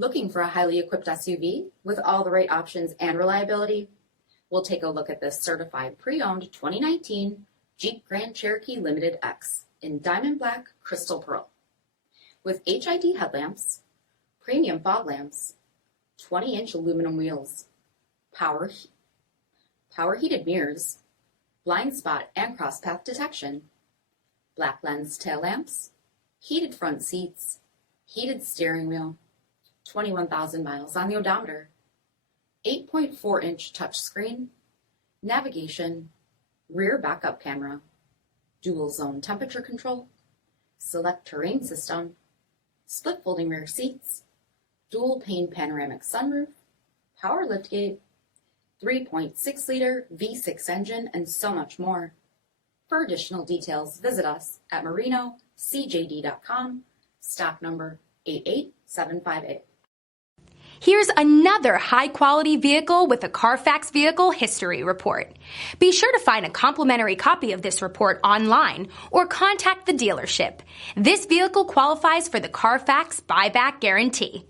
Looking for a highly equipped SUV with all the right options and reliability? We'll take a look at this certified pre-owned 2019 Jeep Grand Cherokee Limited X in diamond black crystal pearl. With HID headlamps, premium fog lamps, 20-inch aluminum wheels, power heated mirrors, blind spot and cross path detection, black lens tail lamps, heated front seats, heated steering wheel, 21,000 miles on the odometer, 8.4-inch touchscreen, navigation, rear backup camera, dual zone temperature control, SELEC-TERRAIN system, split folding rear seats, dual pane panoramic sunroof, power liftgate, 3.6-liter V6 engine, and so much more. For additional details, visit us at marinocjd.com, stock number 88758. Here's another high-quality vehicle with a CARFAX vehicle history report. Be sure to find a complimentary copy of this report online or contact the dealership. This vehicle qualifies for the CARFAX buyback guarantee.